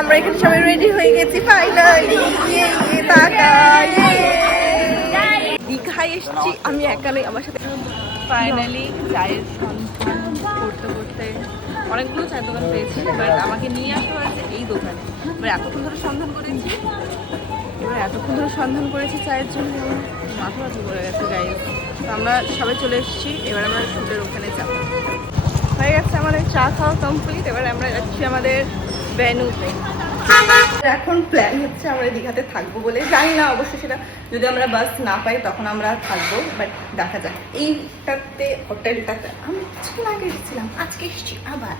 আমরা এখানে সবাই রেডি হয়ে গেছি ফাইনালি। দীঘায় এসেছি আমি একা নই, আমার সাথে ফাইনালি চায়ের সন্ধান করতে করতে অনেকগুলো চায়ের দোকান পেয়েছি, বাট আমাকে নিয়ে আসা হয়েছে এই দোকানে। এবার এতক্ষণ ধরে সন্ধান করেছি চায়ের জন্য, মাথা ব্যথা করে গেছে গাইজ। তো আমরা সবাই চলে এসেছি, এবার আমরা শুটের ওখানে যাবো। হয়ে গেছে আমাদের চা খাওয়া কমপ্লিট, এবার আমরা যাচ্ছি আমাদের ভেন্যুতে। এখন প্ল্যান হচ্ছে আমরা দীঘাতে থাকবো বলে, জানি না অবশ্যই সেটা যদি আমরা বাস না পাই তখন আমরা থাকবো, বাট দেখা যাক। এইটাতে হোটেলটাতে আমি কিছুক্ষণ আগে এসেছিলাম, আজকে এসেছি আবার।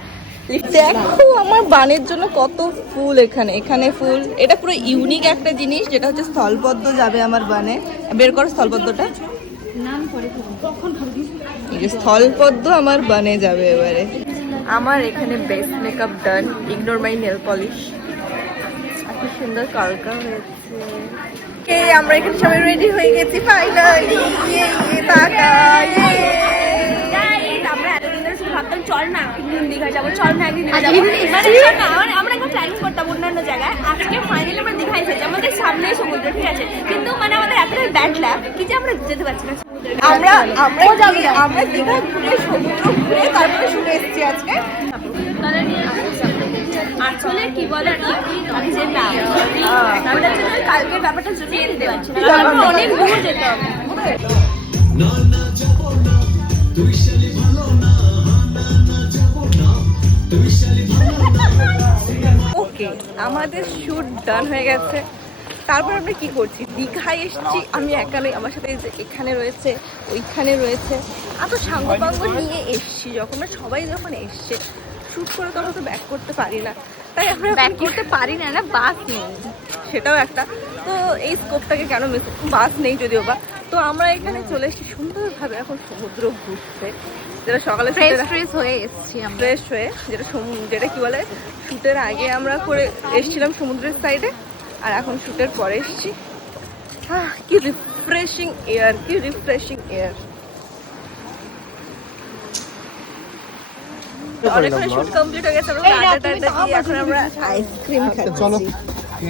দেখো আমার বানের জন্য কত ফুল, এখানে ফুল। এটা পুরো ইউনিক একটা জিনিস, যেটা হচ্ছে স্থলপদ্ম যাবে আমার বানে। বের করো স্থলপদ্মটা, স্থলপদ্ম আমার বানে যাবে এবারে। আমার এখানে বেস্ট মেকআপ ডান, ইগনোর মাই নেল পলিশ। এত সুন্দর কালকা হয়েছে। আমরা এখানে সবাই রেডি হয়ে গেছি ফাইনালি। আমরা এতদিন ধরে শুধু ভাবতাম চল না একদিন দীঘা যাবো, চল না একদিন আমরা একটা প্ল্যান করতাম অন্যান্য জায়গায়। আজকে ফাইনালি আমরা দীঘা এসেছি, আমাদের সামনেই সমুদ্র, ঠিক আছে, কিন্তু মানে আমাদের এতটাই ব্যাড লাক কি যে আমরা যেতে পারছি না সমুদ্রে। আমরা দীঘা ঘুরে সমুদ্র ঘুরে তারপরে শুনে এসেছি আজকে। আসলে কি বলে যে না কালকের ব্যাপারটা যদি দিতে পারছি না, অনেক দূর যেতে হবে। ওকে, আমাদের শুট ডান হয়ে গেছে। তারপর আমরা কি করছি, দীঘায় এসেছি আমি একা নই, আমার সাথে এখানে রয়েছে, ওইখানে রয়েছে, এত সাঙ্গপাঙ্গ নিয়ে এসছি। যখন সবাই যখন এসছে শুট করে তখন তো ব্যাক করতে পারি না, তাই আমরা ব্যাক করতে পারি না, বাস নেই, সেটাও একটা। তো এই স্কোপটাকে কেন মিস, বাস নেই যদিও বা। তো আমরা এখানে চলে এসেছি সুন্দরভাবে এখন সমুদ্র ঘুরতে, যেটা সকালে ফ্রেশ হয়ে এসেছি, ফ্রেশ হয়ে, যেটা কি বলে শুটের আগে আমরা করে এসেছিলাম সমুদ্রের সাইডে, আর এখন শুটের পরে এসেছি। কি রিফ্রেশিং এয়ার, অনেকক্ষণ শুট কমপ্লিট হয়ে গেছে, এখন আমরা আইসক্রিম খাচ্ছি।